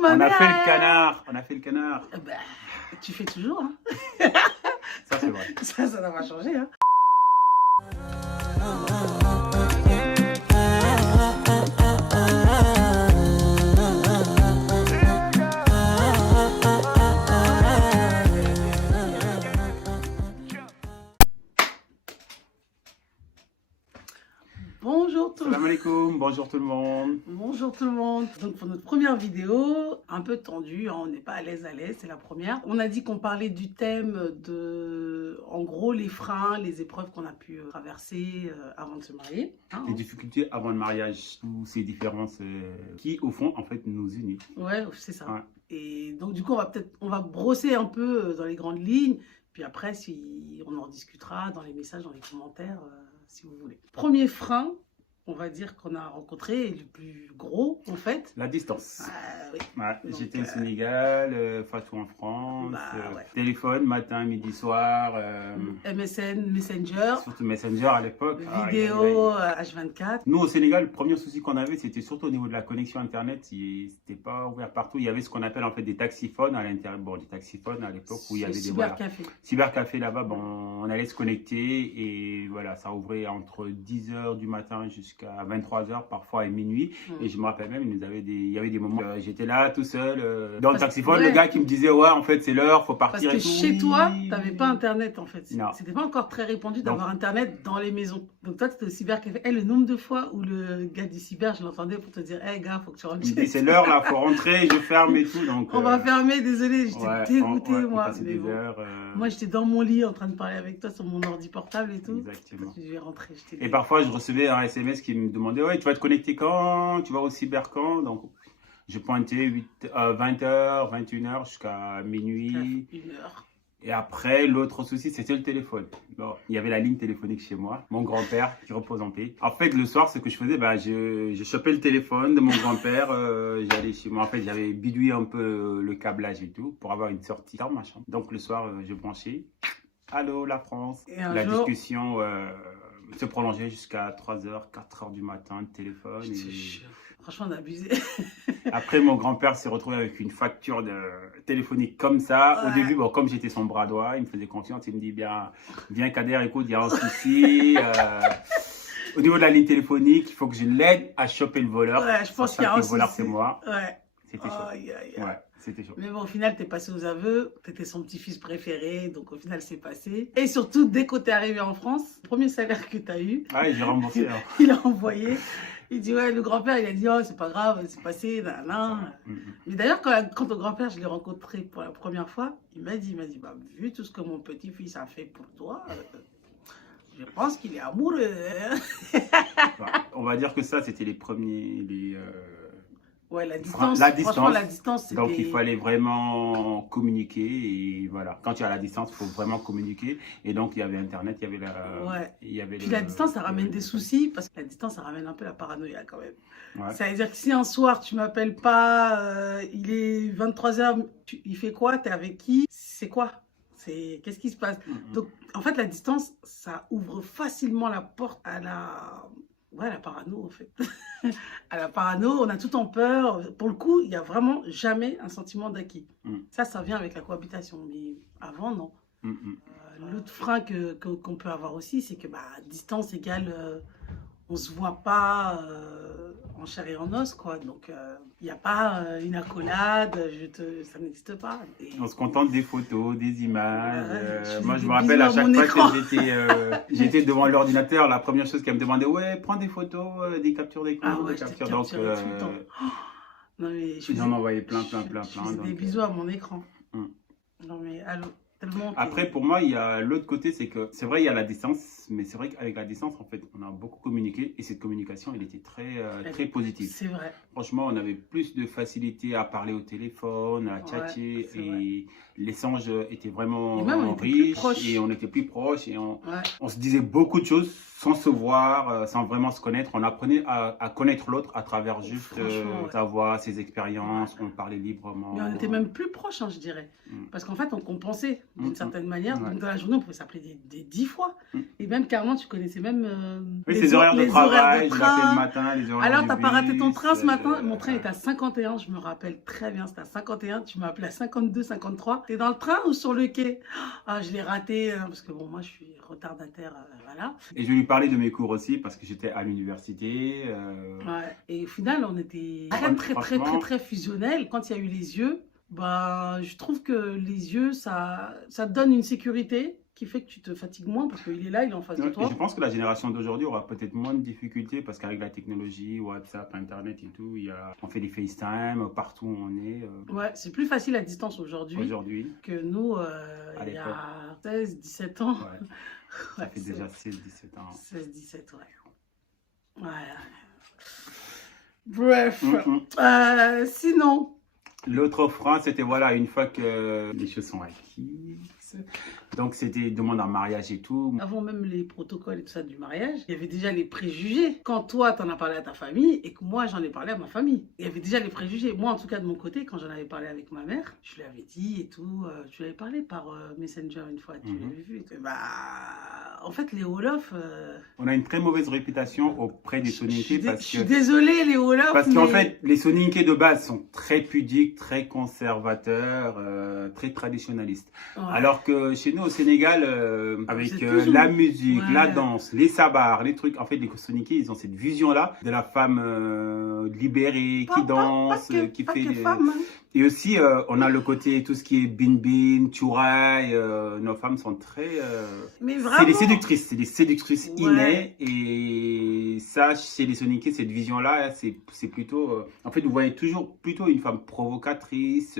On a fait le canard, on a fait le canard. Bah, tu fais toujours, hein. Ça, c'est vrai. Ça n'a pas changé, hein. Bonjour tout le Salam alaikum, bonjour tout le monde. Bonjour tout le monde. Donc pour notre première vidéo, un peu tendue, hein, on n'est pas à l'aise, c'est la première. On a dit qu'on parlait du thème de, en gros, les freins, les épreuves qu'on a pu traverser avant de se marier. Hein, Les difficultés avant le mariage, ou ces différences qui, au fond, en fait, nous unissent. Ouais, c'est ça. Ouais. Et donc du coup, on va brosser un peu dans les grandes lignes. Puis après, si on en discutera dans les messages, dans les commentaires, si vous voulez. Premier frein, on va dire qu'on a rencontré, le plus gros en fait. La distance. Oui. Ouais, j'étais au Sénégal, Fatou en France, ouais. téléphone, matin, midi, soir. MSN, Messenger. Surtout Messenger à l'époque. Vidéo, H24. Nous, au Sénégal, le premier souci qu'on avait, c'était surtout au niveau de la connexion Internet. C'était pas ouvert partout. Il y avait ce qu'on appelle en fait des taxiphones à l'intérieur. Bon, des taxiphones à l'époque où il y avait des cybercafé. Voilà, cybercafé là-bas, bon, on allait se connecter et voilà, ça ouvrait entre 10h du matin jusqu'à 23h, parfois à minuit. Et je me rappelle même, il y avait des moments où j'étais là tout seul dans le taxiphone, le gars qui me disait ouais, en fait, c'est l'heure, faut partir. Parce que chez toi, tu n'avais pas Internet en fait. Non. C'était pas encore très répandu d'avoir Internet dans les maisons. Donc toi, tu étais au cybercafé. Le nombre de fois où le gars du cyber, je l'entendais pour te dire hey gars, faut que tu rentres. Il me dit c'est l'heure là, faut rentrer, je ferme et tout. Donc, on va fermer, désolé, j'étais dégoûtée moi. Mais bon. Moi, j'étais dans mon lit en train de parler avec toi sur mon ordi portable et tout. Exactement. Je vais rentrer. Et parfois, je recevais un SMS qui me demandait ouais, tu vas te connecter quand? Tu vas au cyber quand? Donc, je pointais 20h, 21h jusqu'à minuit. 1h. Et après, l'autre souci, c'était le téléphone. Bon, il y avait la ligne téléphonique chez moi, mon grand-père qui repose en paix. En fait, le soir, ce que je faisais, je chopais le téléphone de mon grand-père, j'allais chez moi. En fait, j'avais bidouillé un peu le câblage et tout pour avoir une sortie dans ma chambre. Donc, le soir, je branchais. Allô, la France. La discussion se prolongeait jusqu'à 3h, 4h du matin, de téléphone. Franchement, on a abusé. Après, mon grand-père s'est retrouvé avec une facture téléphonique comme ça. Ouais. Au début, bon, comme j'étais son bras droit, il me faisait confiance. Il me dit, viens Kader, écoute, il y a un souci. Au niveau de la ligne téléphonique, il faut que je l'aide à choper le voleur. Ouais, je pense qu'il y a un souci. Le voleur, c'est moi. Ouais. C'était chaud. Ouais, c'était chaud. Mais bon, au final, t'es passé aux aveux. T'étais son petit-fils préféré. Donc, au final, c'est passé. Et surtout, dès que t'es arrivé en France, le premier salaire que t'as eu. Ah, j'ai remboursé. Hein. Il a envoyé. Il dit, ouais, le grand-père, il a dit, oh, c'est pas grave, c'est passé, nan. Mais d'ailleurs, quand le grand-père, je l'ai rencontré pour la première fois, il m'a dit, vu tout ce que mon petit-fils a fait pour toi, je pense qu'il est amoureux. On va dire que ça, c'était les premiers... Ouais, la distance. Franchement, la distance, donc, il fallait vraiment communiquer. Et voilà, quand tu es à la distance, il faut vraiment communiquer. Et donc, il y avait Internet, il y avait la... Ouais. Il y avait puis la distance, ça ramène des soucis. Parce que la distance, ça ramène un peu la paranoïa quand même. Ouais. Ça veut dire que si un soir, tu m'appelles pas, il est 23h, il fait quoi? T'es avec qui? C'est quoi? Qu'est-ce qui se passe? Donc, en fait, la distance, ça ouvre facilement la porte à la parano, en fait. À la parano, on a tout en peur. Pour le coup, il n'y a vraiment jamais un sentiment d'acquis. Ça vient avec la cohabitation. Mais avant, non. L'autre frein qu'on peut avoir aussi, c'est que distance égale on ne se voit pas en chair et en os, quoi. Donc, il n'y a pas une accolade, ça n'existe pas. Et... on se contente des photos, des images. Moi, je me des rappelle à chaque fois que j'étais devant l'ordinateur, la première chose qu'elle me demandait, ouais, prends des photos, des captures d'écran, des captures. Donc, tout le temps. Non, mais j'en envoyais plein. Des bisous à mon écran. Non, mais allô. Après, pour moi, il y a l'autre côté, c'est que c'est vrai, il y a la distance, mais c'est vrai qu'avec la distance, en fait, on a beaucoup communiqué et cette communication, elle était très positive. C'est vrai. Franchement, on avait plus de facilité à parler au téléphone, à chatter et l'échange était vraiment riche et on était plus proches et on se disait beaucoup de choses sans se voir, sans vraiment se connaître. On apprenait à connaître l'autre à travers juste sa voix, ses expériences, on parlait librement. Mais on était même plus proches, hein, je dirais. Parce qu'en fait, on compensait. d'une certaine manière. Ouais. Donc, dans la journée, on pouvait s'appeler des 10 fois. Et même carrément, tu connaissais même Oui, ces horaires de travail, je l'appelle train. le matin, les horaires Alors, du t'as pas raté ton bus, train ce matin? Mon train était à 51, je me rappelle très bien, c'était à 51. Tu m'as appelé à 52, 53. T'es dans le train ou sur le quai? Ah, je l'ai raté, parce que bon, moi, je suis retardataire, voilà. Et je lui parlais de mes cours aussi parce que j'étais à l'université. Ouais. Et au final, on était Franchement, très fusionnels. Quand il y a eu les yeux, bah, je trouve que les yeux, ça te donne une sécurité qui fait que tu te fatigues moins parce qu'il est là, il est en face de et toi. je pense que la génération d'aujourd'hui aura peut-être moins de difficultés parce qu'avec la technologie, WhatsApp, Internet et tout, on fait des FaceTime partout où on est. Ouais, c'est plus facile à distance aujourd'hui que nous, il y a 16, 17 ans. Ouais. Ça fait déjà 16, 17 ans. 16, 17, ouais. Ouais. Bref. Sinon. L'autre offrande, c'était voilà, une fois que les choses sont acquises. Donc, c'était demande en mariage et tout. Avant même les protocoles et tout ça du mariage, il y avait déjà les préjugés. Quand toi, t'en as parlé à ta famille et que moi, j'en ai parlé à ma famille. Il y avait déjà les préjugés. Moi, en tout cas, de mon côté, quand j'en avais parlé avec ma mère, je lui avais dit et tout. Je lui avais parlé par Messenger une fois. Tu l'avais vu. Bah, en fait, les Wolof... On a une très mauvaise réputation auprès des Soninké parce que... Je suis désolée, les Wolof, parce qu'en fait, les Soninké de base sont très pudiques, très conservateurs, très traditionnalistes. Ouais. Alors que chez nous, au Sénégal, avec la musique, la danse, les sabars, les trucs, en fait, les Soninké, ils ont cette vision-là de la femme libérée, qui danse, qui fait... Femme, hein. Et aussi, on a le côté, tout ce qui est bin-bin, tchouraï, nos femmes sont très... Mais vraiment... C'est des séductrices innées. Et ça, chez les Soninké, cette vision-là, c'est plutôt... en fait, vous voyez toujours plutôt une femme provocatrice,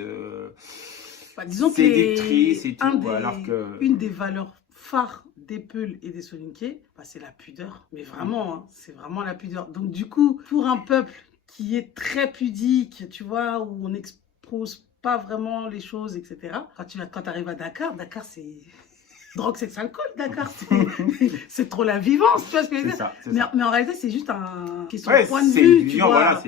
disons séductrice et tout. Alors que... Une des valeurs phares des Peuls et des Soninké, c'est la pudeur. Mais vraiment, hein, c'est vraiment la pudeur. Donc du coup, pour un peuple qui est très pudique, tu vois, où on n'expose pas vraiment les choses, etc. Quand tu arrives à Dakar, c'est... drogue, sexe, alcool, Dakar, c'est trop la vivance, tu vois ce que je veux dire. Mais en réalité, c'est juste un question de point de vue, tu vois. Voilà,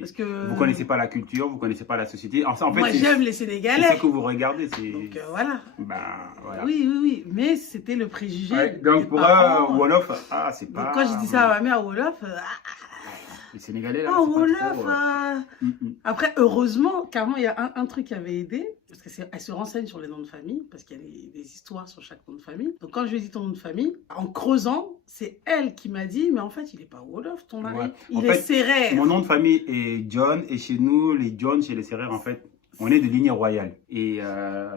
parce que vous connaissez pas la culture, vous connaissez pas la société. En fait, moi, j'aime les Sénégalais. C'est ce que vous regardez. Donc voilà. Voilà. Oui. Mais c'était le préjugé. Ouais, donc pour Wolof, c'est pas... Donc quand je dis ça à ma mère, Wolof... les Sénégalais, là, Wolof, Après, heureusement, carrément, il y a un truc qui avait aidé, parce qu'elle se renseigne sur les noms de famille, parce qu'il y a des histoires sur chaque nom de famille. Donc quand je lui ai dit ton nom de famille, en creusant, c'est elle qui m'a dit, mais en fait, il n'est pas Wolof, ton mari. Il est Sérère. Mon nom de famille est John, et chez nous, les John, chez les Sérères, en fait, on est de lignée royale. Et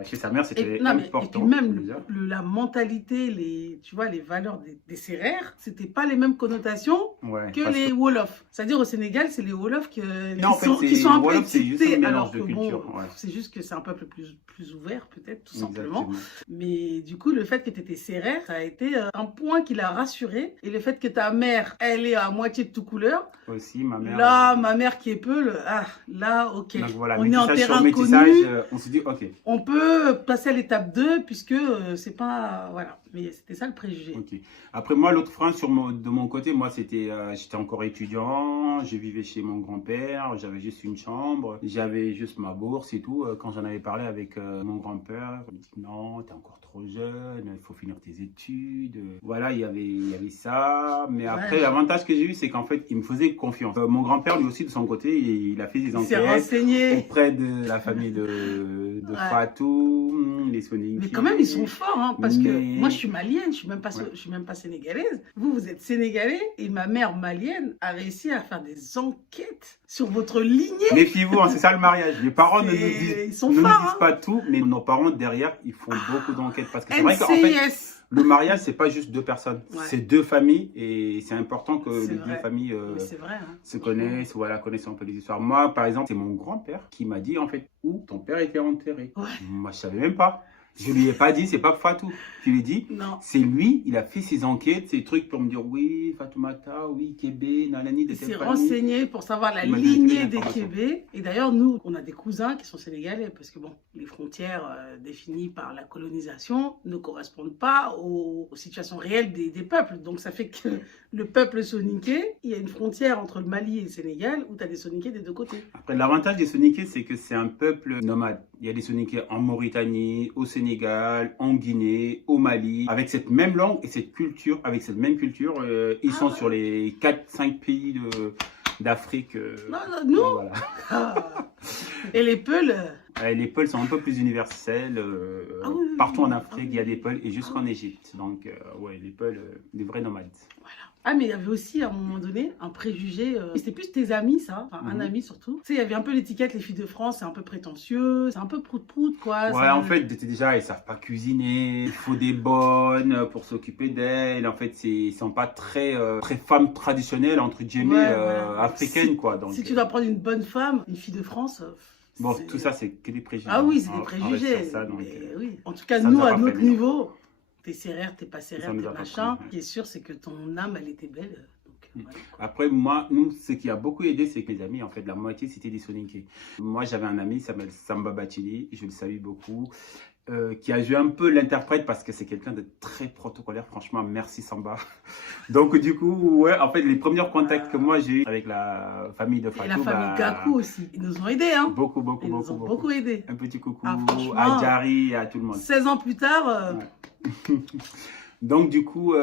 chez sa mère, c'était important. Et puis même la mentalité, tu vois, les valeurs des Sérères, c'était pas les mêmes connotations que les Wolof. C'est-à-dire au Sénégal, c'est les Wolof qui sont un peu excités. Alors que bon, c'est juste que c'est un peuple plus ouvert, peut-être, tout simplement. Mais du coup, le fait que tu étais Sérère, ça a été un point qui l'a rassuré. Et le fait que ta mère, elle est à moitié de toute couleur. Aussi, ma mère. Là, ma mère qui est Peul, là, ok. Donc, voilà, on est en terrain connu. On se dit, ok. On peut passer à l'étape 2 puisque c'est pas... Voilà, mais c'était ça le préjugé. Okay. Après moi, l'autre frein de mon côté, moi, c'était... j'étais encore étudiant, je vivais chez mon grand-père, j'avais juste une chambre, j'avais juste ma bourse et tout. Quand j'en avais parlé avec mon grand-père, il me dit, non, t'es encore trop jeune, il faut finir tes études. Voilà, il y avait ça. Mais après, l'avantage que j'ai eu, c'est qu'en fait, il me faisait confiance. Mon grand-père, lui aussi, de son côté, il a fait des enquêtes auprès de la famille de Fatou, les Soninké. Mais quand même, ils sont forts, hein, parce que moi, je suis malienne, je suis même pas sénégalaise. Vous êtes sénégalais, et ma mère malienne a réussi à faire des enquêtes sur votre lignée. Méfiez-vous, hein, c'est ça le mariage. Les parents ne nous disent pas tout, mais nos parents, derrière, ils font beaucoup d'enquêtes. Parce que c'est vrai qu'en fait, le mariage, c'est pas juste deux personnes, c'est deux familles, et c'est important que les deux familles se connaissent, connaissent un peu les histoires. Moi, par exemple, c'est mon grand-père qui m'a dit, en fait, où ton père était enterré. Moi, je savais même pas. Je lui ai pas dit, c'est pas Fatou. Je lui ai dit, c'est lui, il a fait ses enquêtes, ses trucs pour me dire, oui, Fatoumata, oui, Kébé, Nalani, de telle famille. Il s'est renseigné pour savoir la lignée des Kébé. Et d'ailleurs, nous, on a des cousins qui sont sénégalais, parce que bon, les frontières définies par la colonisation ne correspondent pas aux situations réelles des peuples. Donc ça fait que le peuple soninké, il y a une frontière entre le Mali et le Sénégal, où tu as des soninké des deux côtés. Après, l'avantage des soninké, c'est que c'est un peuple nomade. Il y a des soninké en Mauritanie, au Sénégal, Sénégal, en Guinée, au Mali, avec cette même langue et cette culture, avec cette même culture. Ils sont sur les 4-5 pays d'Afrique. Non, non, nous Voilà. Et les Peuls Les Peuls sont un peu plus universels. oui, Partout en oui, Afrique, il y a des Peuls et jusqu'en Égypte. Donc, ouais, les Peuls, des vrais nomades. Voilà. Ah, mais il y avait aussi, à un moment donné, un préjugé. C'était plus tes amis, ça. Enfin, un ami, surtout. Tu sais, il y avait un peu l'étiquette, les filles de France, c'est un peu prétentieux. C'est un peu prout-prout, quoi. Ouais, ça... en fait, déjà, ils savent pas cuisiner. Il faut des bonnes pour s'occuper d'elles. En fait, ils sont pas très femmes traditionnelles, entre guillemets, Ouais, voilà. africaines, quoi. Donc, si tu dois prendre une bonne femme, une fille de France... bon, tout ça, c'est que des préjugés. Ah oui, c'est On- des on reste préjugés. sur ça, donc, Mais oui. En tout cas, ça nous, nous a à pas notre fait, mais non. niveau, t'es serrère, t'es pas serrère, Ça nous t'es a pas machin. pris, Ce qui est sûr, c'est que ton âme, elle était belle. Donc, voilà, quoi. Après, moi, nous, ce qui a beaucoup aidé, c'est que mes amis, en fait, la moitié, c'était des Soninké. Moi, j'avais un ami, il s'appelle Samba Bachili, je le salue beaucoup, qui a joué un peu l'interprète parce que c'est quelqu'un de très protocolaire. Franchement, merci Samba. Donc, du coup, ouais, en fait, les premiers contacts que moi j'ai eu avec la famille de Fatou, Et la famille Gakou aussi. Ils nous ont aidés, hein. beaucoup, Ils nous ont beaucoup aidés. Un petit coucou Ah, franchement, à Jari et à tout le monde. 16 ans plus tard... Ouais. Donc du coup,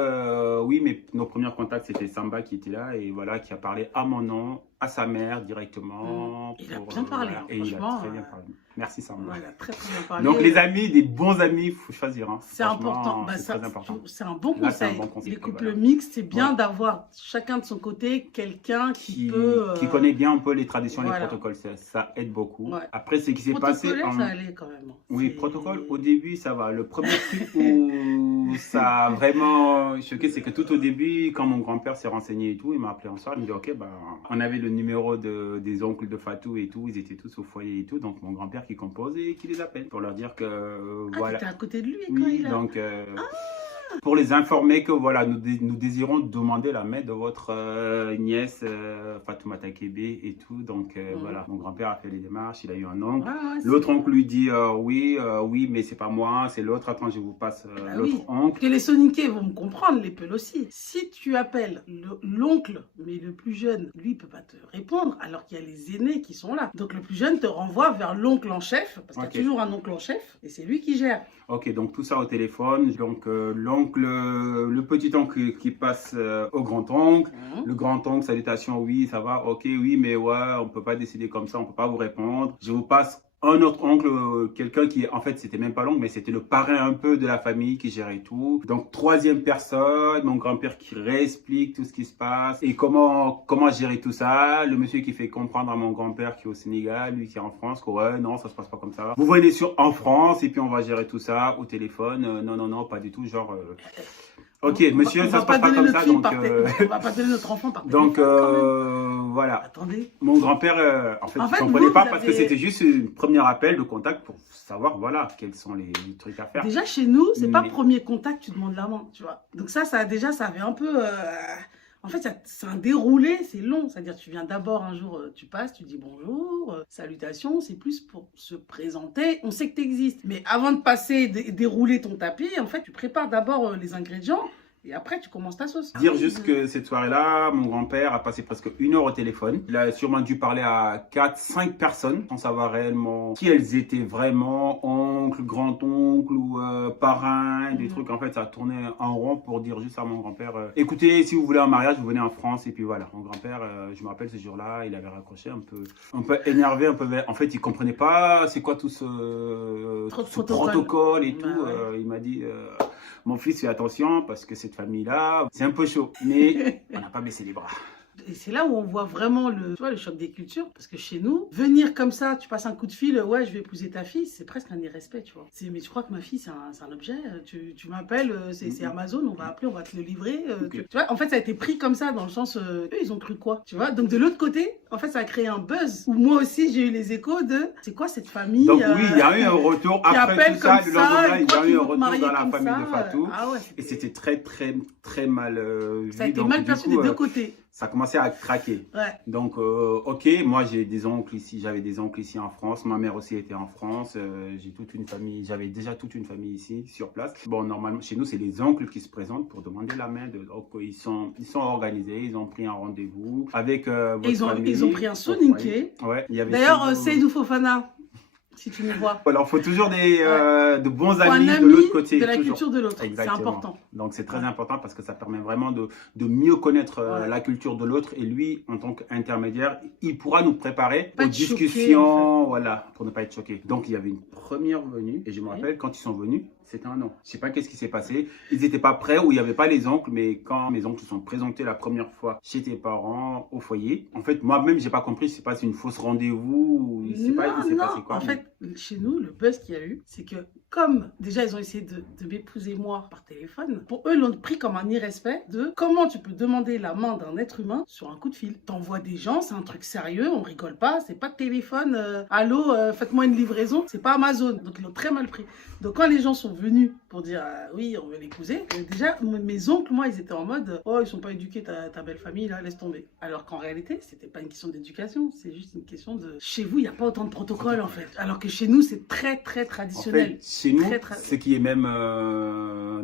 oui, mais nos premiers contacts, c'était Samba qui était là et voilà, qui a parlé à mon nom, à sa mère directement. Il a bien parlé, voilà, hein, et il a franchement, très bien parlé. Merci Samba. Ouais, il a très très bien parlé. Donc les amis, des bons amis, il faut choisir. Hein. C'est Franchement, important. Bah, c'est ça, très important. c'est un bon Là, c'est un conseil. bon conseil, Les couples voilà. mixtes, c'est bien Ouais. d'avoir chacun de son côté quelqu'un qui peut... Qui connaît bien un peu les traditions, voilà. les protocoles, ça aide beaucoup. Ouais. Après, ce qui s'est passé... Protocolaire, ça allait quand même. Oui, C'est- protocole, au début, ça va. Le premier truc où ça a vraiment choqué, c'est que tout au début, quand mon grand-père s'est renseigné et tout, il m'a appelé en soir, il me dit, ok, bah, on avait le numéro des oncles de Fatou et tout, ils étaient tous au foyer et tout, donc mon grand-père qui compose et qui les appelle pour leur dire que, Ah, voilà. t'étais à côté de lui quand Oui, il a... donc, pour les informer que voilà, nous désirons demander la main de votre nièce Fatoumata Kébé et tout. Donc voilà, mon grand-père a fait les démarches, il a eu un oncle. Ouais, ouais, L'autre oncle lui dit oui, mais c'est pas moi, c'est l'autre. Attends, je vous passe Ah l'autre oui. oncle. Que les Soninkés vont me comprendre, les Peuls aussi. Si tu appelles l'oncle, mais le plus jeune, lui, il peut pas te répondre, alors qu'il y a les aînés qui sont là. Donc le plus jeune te renvoie vers l'oncle en chef, parce qu'il y a Ok. toujours un oncle en chef, et c'est lui qui gère. Ok, donc tout ça au téléphone. Donc l'oncle, le petit oncle qui passe au grand-oncle. Le grand-oncle, salutations, oui, ça va, ok, oui, mais ouais, on peut pas décider comme ça, on peut pas vous répondre. Je vous passe un autre oncle, quelqu'un qui, en fait, c'était même pas l'oncle, mais c'était le parrain un peu de la famille qui gérait tout. Donc, troisième personne, mon grand-père qui réexplique tout ce qui se passe et comment gérer tout ça. Le monsieur qui fait comprendre à mon grand-père qui est au Sénégal, lui qui est en France, que ouais, non, ça se passe pas comme ça. Vous venez en France et puis on va gérer tout ça au téléphone. Non, pas du tout, genre... Ok, monsieur, ça se passe pas comme ça, donc... On va pas donner notre enfant par Donc, téléphone, quand même. voilà. Attendez. Mon grand-père, en fait, En il fait, comprenait vous, pas vous parce avez- que c'était juste un premier appel de contact pour savoir, voilà, quels sont les trucs à faire. Déjà, chez nous, c'est pas Mais- premier contact, tu demandes la main, tu vois. Donc ça déjà, ça avait un peu... En fait, c'est un déroulé, c'est long. C'est-à-dire, tu viens d'abord un jour, tu passes, tu dis bonjour, salutations, c'est plus pour se présenter. On sait que tu existes. Mais avant de passer, dérouler ton tapis, en fait, tu prépares d'abord les ingrédients et après, tu commences ta sauce. Dire juste que cette soirée-là, mon grand-père a passé presque 1 heure au téléphone. Il a sûrement dû parler à 4-5 personnes sans savoir réellement qui elles étaient vraiment, oncle, grand-oncle ou parrain, des trucs. En fait, ça a tourné en rond pour dire juste à mon grand-père, écoutez, si vous voulez un mariage, vous venez en France. Et puis voilà, mon grand-père, je me rappelle ce jour-là, il avait raccroché un peu énervé, un peu... En fait, il comprenait pas c'est quoi tout ce protocole et Bah tout. ouais. Il m'a dit... Mon fils, fais attention parce que cette famille-là, c'est un peu chaud. Mais on n'a pas baissé les bras. Et c'est là où on voit vraiment le choc des cultures. Parce que chez nous, venir comme ça, tu passes un coup de fil, ouais, je vais épouser ta fille, c'est presque un irrespect, tu vois. Mais tu crois que ma fille, c'est un objet. Tu m'appelles, c'est Amazon, on va appeler, on va te le livrer. Ok. Tu vois, en fait, ça a été pris comme ça, dans le sens, eux, ils ont cru quoi, tu vois. Donc de l'autre côté, en fait, ça a créé un buzz. Où moi aussi, j'ai eu les échos de, c'est quoi cette famille Donc oui, il y a eu un retour qui après appelle tout ça. comme Le lendemain, ça, il y a eu un retour marier dans la comme famille ça. de Fatou. Ah ouais, Et c'était très, très, très mal vu. ça a été Donc, mal du perçu coup, des deux côtés. Ça a commencé à craquer. Ouais. Donc, ok, moi j'ai des oncles ici, j'avais des oncles ici en France, ma mère aussi était en France, j'ai toute une famille, j'avais déjà toute une famille ici sur place. Bon, normalement, chez nous, c'est les oncles qui se présentent pour demander la main. Donc, ils sont organisés, ils ont pris un rendez-vous avec votre Et ils ont famille. pris un Soninké. Ouais, il y avait D'ailleurs, Seydou. Seydou Fofana, si tu nous vois. Alors, il faut toujours de bons Faut un amis de ami l'autre côté. de la toujours. culture de l'autre. C'est Exactement. important. Donc, c'est très Ouais. important parce que ça permet vraiment de mieux connaître Ouais. la culture de l'autre. Et lui, en tant qu'intermédiaire, il pourra nous préparer Pas aux être choqué, discussions, en fait. voilà, pour ne pas être choqué. Donc, il y avait une première venue. Et je me Oui. rappelle, quand ils sont venus, c'était un non. Je sais pas qu'est-ce qui s'est passé. Ils n'étaient pas prêts ou il n'y avait pas les oncles. Mais quand mes oncles se sont présentés la première fois chez tes parents au foyer, en fait, moi-même, j'ai pas compris. Je sais pas si c'est une fausse rendez-vous ou il s'est passé quoi. En fait, chez nous, le buzz qu'il y a eu, c'est que comme déjà ils ont essayé de m'épouser moi par téléphone, pour eux, ils l'ont pris comme un irrespect de comment tu peux demander la main d'un être humain sur un coup de fil. T'envoies des gens, c'est un truc sérieux, on rigole pas, c'est pas de téléphone, allô, faites-moi une livraison, c'est pas Amazon. Donc ils l'ont très mal pris. Donc quand les gens sont venus pour dire oui, on veut l'épouser, déjà mes oncles, moi, ils étaient en mode oh, ils sont pas éduqués, ta belle famille là, laisse tomber. Alors qu'en réalité, c'était pas une question d'éducation, c'est juste une question de chez vous, il n'y a pas autant de protocoles en fait. Alors que chez nous, c'est très très traditionnel. En fait, chez nous, Très, très- ce qui est même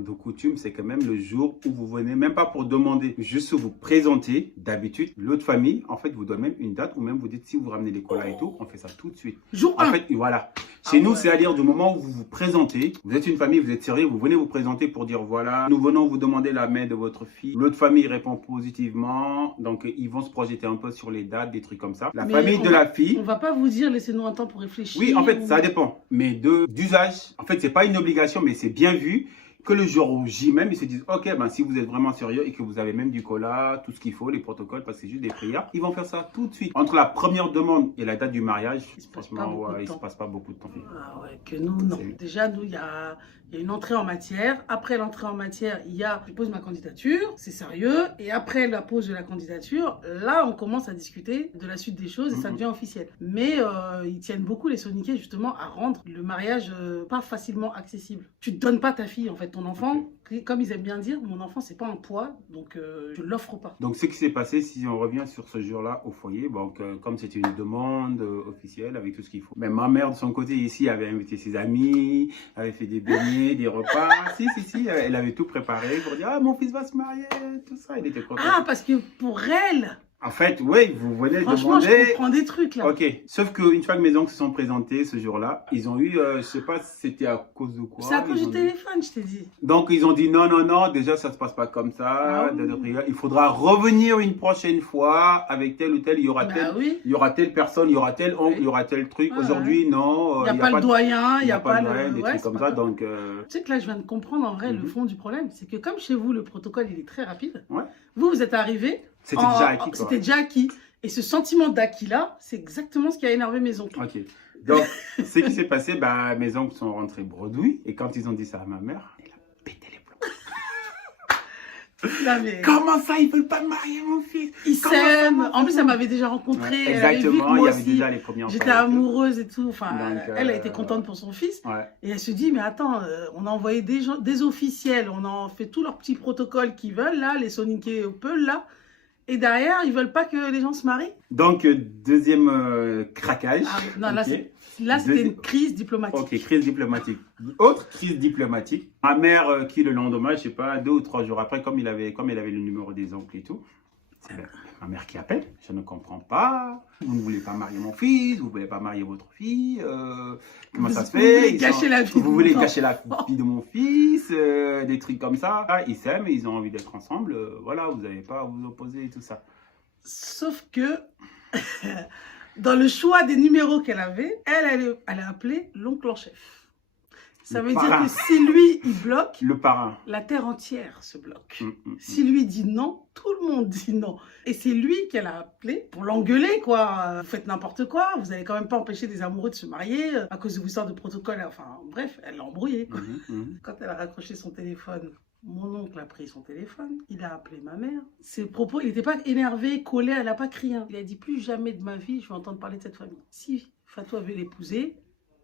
de coutume, c'est que même le jour où vous venez, même pas pour demander, juste vous présenter, d'habitude, l'autre famille, en fait, vous donne même une date ou même vous dites si vous ramenez les colas et tout, on fait ça tout de suite. Jour En 1. fait, voilà. Chez nous, ouais. c'est à dire du moment où vous vous présentez, vous êtes une famille, vous êtes sérieux, vous venez vous présenter pour dire voilà, nous venons vous demander la main de votre fille. L'autre famille répond positivement, donc ils vont se projeter un peu sur les dates, des trucs comme ça. La Mais famille de la fille. On va pas vous dire laissez-nous un temps pour réfléchir. Oui, en fait, ça dépend. Mais d'usage, en fait, c'est pas une obligation, mais c'est bien vu que le jour où J même, ils se disent, ok, ben, si vous êtes vraiment sérieux et que vous avez même du cola, tout ce qu'il faut, les protocoles, parce que c'est juste des prières, ils vont faire ça tout de suite. Entre la première demande et la date du mariage, Il se passe franchement, pas beaucoup de il se temps. passe pas beaucoup de temps. Ah ouais, que nous, non. C'est- Déjà, nous, il y a une entrée en matière. Après l'entrée en matière, il y a je pose ma candidature, c'est sérieux. Et après la pose de la candidature, là, on commence à discuter de la suite des choses et ça devient officiel. Mais ils tiennent beaucoup, les Soniquais, justement, à rendre le mariage pas facilement accessible. Tu te donnes pas ta fille, en fait, ton enfant. Comme ils aiment bien dire, mon enfant, c'est pas un poids, donc je l'offre pas. Donc, ce qui s'est passé, si on revient sur ce jour-là au foyer, donc, comme c'était une demande officielle avec tout ce qu'il faut. Mais ma mère, de son côté, ici, avait invité ses amis, avait fait des beignets, des repas. Si, elle avait tout préparé pour dire, ah, mon fils va se marier, tout ça. Il était content. Ah, parce que pour elle, En fait, oui, vous venez franchement, demander. je comprends des trucs là. Ok, sauf qu'une fois que mes oncles se sont présentés ce jour-là, ils ont eu, je sais pas si c'était à cause de quoi. C'est à cause ils du ont dit- téléphone, je t'ai dit. Donc ils ont dit non, déjà ça se passe pas comme ça. Ah oui. Il faudra revenir une prochaine fois avec tel ou tel, il y aura Bah oui. il y aura telle personne, il y aura tel oncle, Oui. il y aura tel truc. Ouais, Aujourd'hui, non. Il n'y a pas le doyen, il n'y a pas de doyen, le... des Ouais, trucs c'est comme pas ça. grave. Donc, Tu sais que là, je viens de comprendre en vrai le Mhm. fond du problème. C'est que comme chez vous, le protocole, il est très rapide. Ouais. Vous êtes arrivés. c'était déjà acquis. Quoi. C'était déjà acquis. Et ce sentiment d'acquis-là, c'est exactement ce qui a énervé mes oncles. Ok. Donc, ce qui s'est passé, bah, mes oncles sont rentrés bredouilles. Et quand ils ont dit ça à ma mère, elle a pété les plombs. Là, mais... Comment ça, ils veulent pas marier mon fils? Ils Comment ça, s'aiment. comment En plus, ça elle m'avait déjà rencontré. Ouais, Elle avait vu que exactement, il moi y avait aussi, déjà les premiers j'étais enfants et tout. amoureuse et tout. Enfin, Donc, elle a été contente pour son fils. Ouais. Et elle se dit, mais attends, on a envoyé des gens, des officiels, on a fait tous leurs petits protocoles qu'ils veulent, là, les Soniqués Peul, là. Et derrière, ils veulent pas que les gens se marient. Donc, deuxième craquage. Ah, non, là, Ok. là, c'était Deuxi- une crise diplomatique. Ok, crise diplomatique. Autre crise diplomatique. Ma mère, qui le lendemain, je sais pas, 2 ou 3 jours après, comme elle avait le numéro des oncles et tout, c'est ma mère qui appelle. Je ne comprends pas. Vous ne voulez pas marier mon fils, vous ne voulez pas marier votre fille. Comment ça se Vous fait? voulez gâcher la vie de Vous mon voulez enfant. gâcher la vie de mon fils, des trucs comme ça. Ah, ils s'aiment, ils ont envie d'être ensemble. Voilà, vous n'avez pas à vous opposer et tout ça. Sauf que, dans le choix des numéros qu'elle avait, elle a appelé l'oncle en chef. Ça Le veut parrain. dire que si lui, il bloque, Le parrain. la terre entière se bloque. Mm. Si lui dit non, tout le monde dit non. Et c'est lui qu'elle a appelé pour l'engueuler, quoi. Vous faites n'importe quoi, vous n'allez quand même pas empêcher des amoureux de se marier à cause de vos histoires de protocole. Enfin, bref, elle l'a embrouillé. Quand elle a raccroché son téléphone, mon oncle a pris son téléphone, il a appelé ma mère. Ses propos, il n'était pas énervé, collé, elle n'a pas crié. Il a dit plus jamais de ma vie, je vais entendre parler de cette famille. Si Fatou veut l'épouser,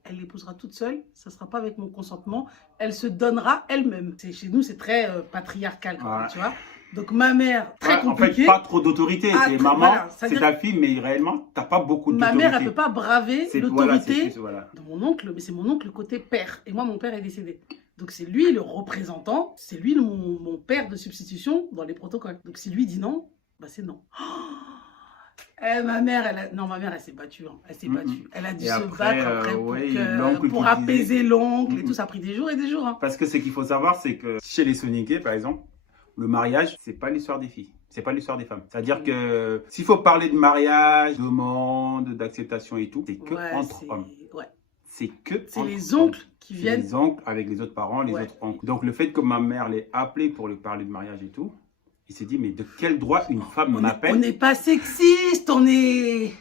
elle l'épousera toute seule, ça ne sera pas avec mon consentement, elle se donnera elle-même. Chez nous, c'est très patriarcal, quand même, Ouais. tu vois. Donc ma mère, très Ouais, en compliquée. fait, pas trop d'autorité. Ah, C'est très- maman, voilà, c'est c'est-à-dire- ta fille, mais réellement, t'as pas beaucoup Ma d'autorité. mère, elle ne peut pas braver C'est- voilà, c'est l'autorité plus- voilà. de mon oncle, mais c'est mon oncle côté père. Et moi, mon père est décédé. Donc c'est lui le représentant, c'est lui mon père de substitution dans les protocoles. Donc si lui dit non, bah c'est non. Ma mère, non, ma mère, elle s'est battue. Hein. Elle s'est battue. Elle a dû Et se après, battre après ouais, pour qui apaiser disait... l'oncle et tout. Ça a pris des jours et des jours. Hein. Parce que ce qu'il faut savoir, c'est que chez les Soninké, par exemple, le mariage, c'est pas l'histoire des filles. C'est pas l'histoire des femmes. C'est-à-dire que s'il faut parler de mariage, de demande, d'acceptation et tout, c'est que entre hommes. Ouais. C'est que c'est entre les oncles qui viennent. Les oncles avec les autres parents, les autres oncles. Donc le fait que ma mère l'ait appelé pour lui parler de mariage et tout, il s'est dit, mais de quel droit une femme m'appelle? On n'est pas sexiste, on est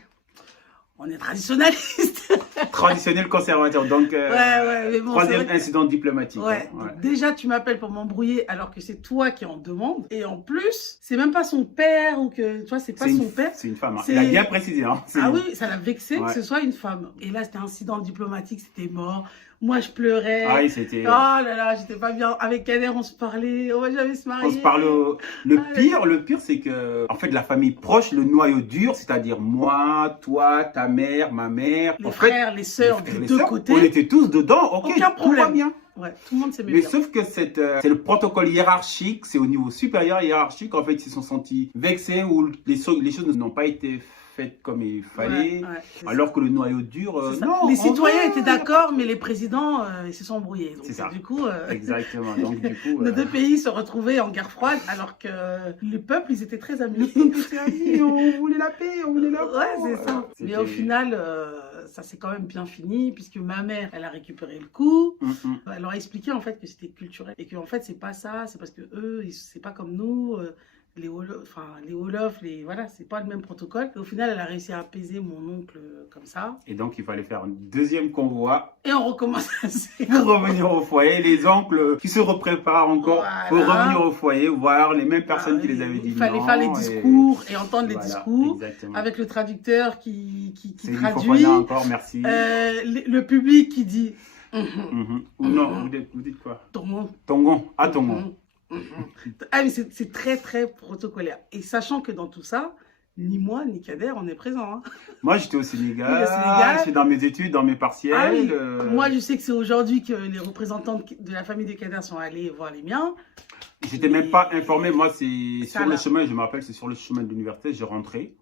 traditionnaliste. Traditionnel conservateur. Donc, mais bon, troisième incident diplomatique. Ouais. Hein, ouais. Déjà, tu m'appelles pour m'embrouiller alors que c'est toi qui en demande. Et en plus, c'est même pas son père ou que, tu vois, c'est pas son père. C'est une femme. Hein. Il a bien précisé. Hein. Ah oui, ça l'a vexé que ce soit une femme. Et là, c'était un incident diplomatique, c'était mort. Moi, je pleurais. Ah oui, c'était... Oh là là, j'étais pas bien. Avec Kader, on se parlait. On va jamais se marier. On se parle... Le pire, c'est que, en fait, la famille proche, le noyau dur, c'est-à-dire moi, toi, ta mère, ma mère... Les frères, les sœurs, des deux côtés. On était tous dedans, ok, aucun problème. Tout va bien. Ouais, tout le monde s'aimait bien. Mais sauf que c'est le protocole hiérarchique, c'est au niveau supérieur hiérarchique, en fait, ils se sont sentis vexés ou les choses n'ont pas été faites comme il fallait, alors que le noyau dur, non. Les citoyens étaient d'accord, mais les présidents, ils se sont embrouillés. C'est ça. Du coup, exactement. Donc, du coup, nos deux pays se retrouvaient en guerre froide, alors que les peuples, ils étaient très amis. On voulait la paix, on voulait la paix. Ouais, c'est ça. Mais au final, ça s'est quand même bien fini, puisque ma mère, elle a récupéré le coup. Elle leur a expliqué en fait que c'était culturel et qu'en fait, c'est pas ça, c'est parce que eux, c'est pas comme nous. Les Wolofs, voilà, c'est pas le même protocole. Et au final, elle a réussi à apaiser mon oncle comme ça. Et donc, il fallait faire un deuxième convoi. Et on recommence pour revenir au foyer. Les oncles qui se repréparent encore pour revenir au foyer, voir les mêmes personnes qui les avaient dit non. Il fallait faire les discours et entendre les discours exactement. Avec le traducteur qui traduit. Fofana encore, merci. Le public qui dit... Ou non, vous dites quoi? Tongon. Tongon. Ah, Tongon. Ah, mais c'est très, très protocolaire. Et sachant que dans tout ça, ni moi, ni Kader, on est présents. Hein. Moi, j'étais au Sénégal, j'étais dans mes études, dans mes partiels. Ah, oui. Moi, je sais que c'est aujourd'hui que les représentants de la famille de Kader sont allés voir les miens. J'étais même pas informé. Moi, c'est sur le chemin, je me rappelle, c'est sur le chemin de l'université, je rentrais.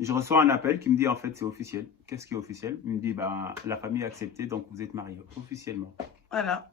Je reçois un appel qui me dit, en fait, c'est officiel. Qu'est-ce qui est officiel? Il me dit, bah, la famille a accepté, donc vous êtes mariés, officiellement. Voilà.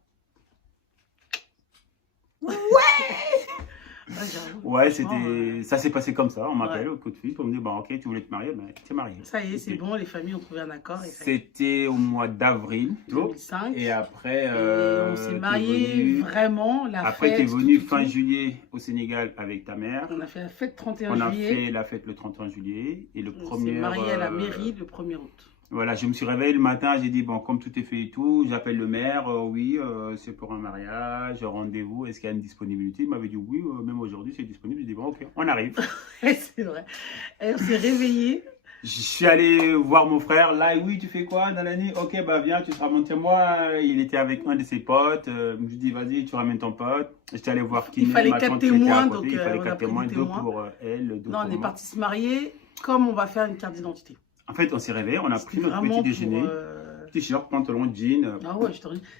Ouais, c'était... ça s'est passé comme ça. On m'appelle au coup de fil pour me dire, bah, ok, tu voulais te marier, ben, tu es marié. Ça y est, c'est bon, les familles ont trouvé un accord. C'était au mois d'avril 2005. Et après, on s'est mariés vraiment. Après, tu es venu fin juillet au Sénégal avec ta mère. On a fait la fête 31 juillet. On a fait la fête le 31 juillet. Et le on s'est mariés à la mairie le 1er août. Voilà, je me suis réveillé le matin, j'ai dit, bon, comme tout est fait et tout, j'appelle le maire, oui, c'est pour un mariage, rendez-vous, est-ce qu'il y a une disponibilité? Il m'avait dit, oui, même aujourd'hui, c'est disponible. J'ai dit, bon, ok, on arrive. C'est vrai. Et on s'est réveillé. Je suis allé voir mon frère, là, oui, tu fais quoi dans l'année? Ok, bah viens, tu seras mon témoin. Il était avec un de ses potes, je lui dis, vas-y, tu ramènes ton pote. J'étais allé voir qui. Il fallait 4 témoins, donc il fallait 4 témoins, 2 témoins. pour elle, 2 pour moi. Non, on est parti se marier comme on va faire une carte d'identité. En fait, on s'est réveillé, on a pris notre petit déjeuner, t-shirt, pantalon, jean. Ah ouais,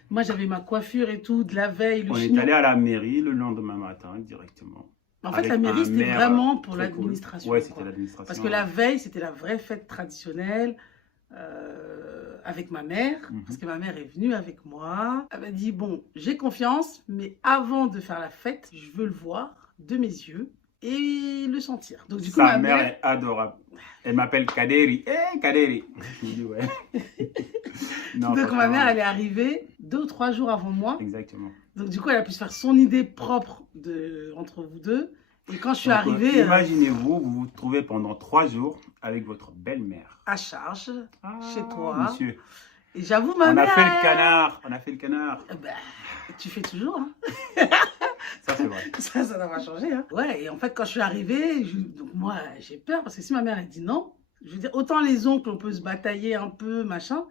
moi j'avais ma coiffure et tout, de la veille, on est allé à la mairie le lendemain matin, directement. En fait, la mairie, c'était vraiment pour l'administration. Cool. Ouais, c'était l'administration. Parce que la veille, c'était la vraie fête traditionnelle avec ma mère. Parce que ma mère est venue avec moi. Elle m'a dit, bon, j'ai confiance, mais avant de faire la fête, je veux le voir de mes yeux et le sentir. Donc, du coup, sa mère est adorable. Elle m'appelle Kaderi. Eh, Kaderi. Je me dis, ouais. Non, donc, ma mère, elle est arrivée 2 ou 3 jours avant moi. Exactement. Donc, du coup, elle a pu se faire son idée propre entre vous deux. Et quand je suis arrivée... Imaginez-vous, vous vous trouvez pendant 3 jours avec votre belle-mère. À charge, chez toi. Monsieur. Et j'avoue, ma mère... On a fait le canard. On a fait le canard. Bah, tu fais toujours, hein. Ça, c'est vrai. Ça n'a pas changé, hein. Ouais, et en fait, quand je suis arrivée, donc moi, j'ai peur, parce que si ma mère, elle dit non, je veux dire, autant les oncles, on peut se batailler un peu, machin,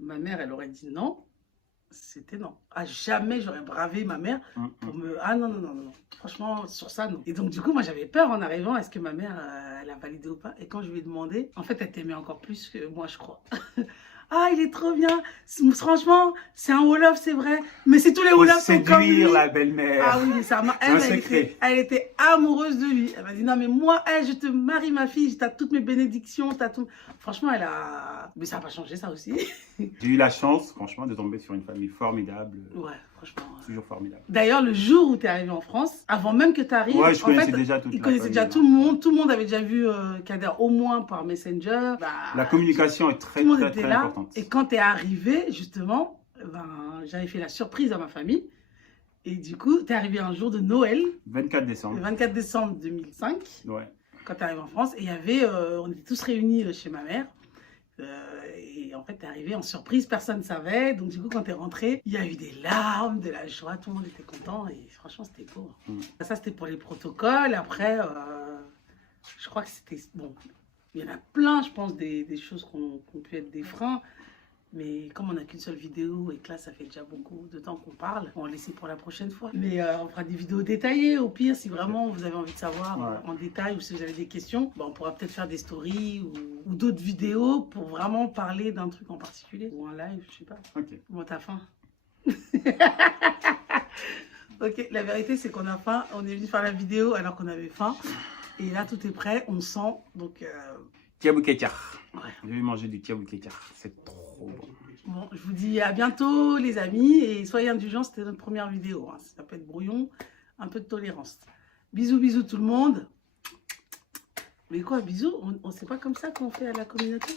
ma mère, elle aurait dit non, c'était non. À jamais, j'aurais bravé ma mère pour me... Ah non, non, non, non, franchement, sur ça, non. Et donc, du coup, moi, j'avais peur en arrivant, est-ce que ma mère, elle a validé ou pas? Et quand je lui ai demandé, en fait, elle t'aimait encore plus que moi, je crois. Ah, il est trop bien. Franchement, c'est un Wolof, c'est vrai. Mais c'est tous les Faut Wolofs sont comme lui. séduire la belle-mère. Ah oui, mais ça m'a. C'est un secret. Elle était amoureuse de lui. Elle m'a dit non, mais moi, je te marie, ma fille. T'as toutes mes bénédictions. T'as tout. Franchement, elle a. Mais ça n'a pas changé, ça aussi. J'ai eu la chance, franchement, de tomber sur une famille formidable. Ouais, franchement. Toujours formidable. D'ailleurs, le jour où tu es arrivé en France, avant même que tu arrives, Ouais, je connaissais en fait, déjà toute il la connaissait famille, déjà hein. tout le monde. Tout le monde avait déjà vu Kader au moins par Messenger. Bah, La communication est très, tout le monde très, était très là. importante. Et quand tu es arrivé, justement, ben, j'avais fait la surprise à ma famille. Et du coup, tu es arrivé un jour de Noël, 24 le décembre. 24 décembre 2005, Ouais. quand tu arrives en France. Et il y avait, on était tous réunis chez ma mère. Et en fait, tu es arrivé en surprise, personne ne savait. Donc, du coup, quand tu es rentré, il y a eu des larmes, de la joie, tout le monde était content. Et franchement, c'était beau. Ça, c'était pour les protocoles. Après, je crois que c'était. Bon, il y en a plein, je pense, des choses qui ont pu être des freins. Mais comme on n'a qu'une seule vidéo et que là, ça fait déjà beaucoup de temps qu'on parle, on va laisser pour la prochaine fois. Mais on fera des vidéos détaillées. Au pire, si vraiment vous avez envie de savoir en détail ou si vous avez des questions, on pourra peut-être faire des stories ou d'autres vidéos pour vraiment parler d'un truc en particulier. Ou un live, je sais pas. Ok. Bon, t'as faim. Ok, la vérité, c'est qu'on a faim. On est venu faire la vidéo alors qu'on avait faim. Et là, tout est prêt. On sent. Donc, Tiabou Kétiar. ouais. Je vais manger du Tiabou Kétiar. C'est trop bon. Bon, je vous dis à bientôt les amis et soyez indulgents, c'était notre première vidéo. Hein. Ça peut être brouillon, un peu de tolérance. Bisous, bisous tout le monde. Mais quoi, bisous? On sait pas comme ça qu'on fait à la communauté?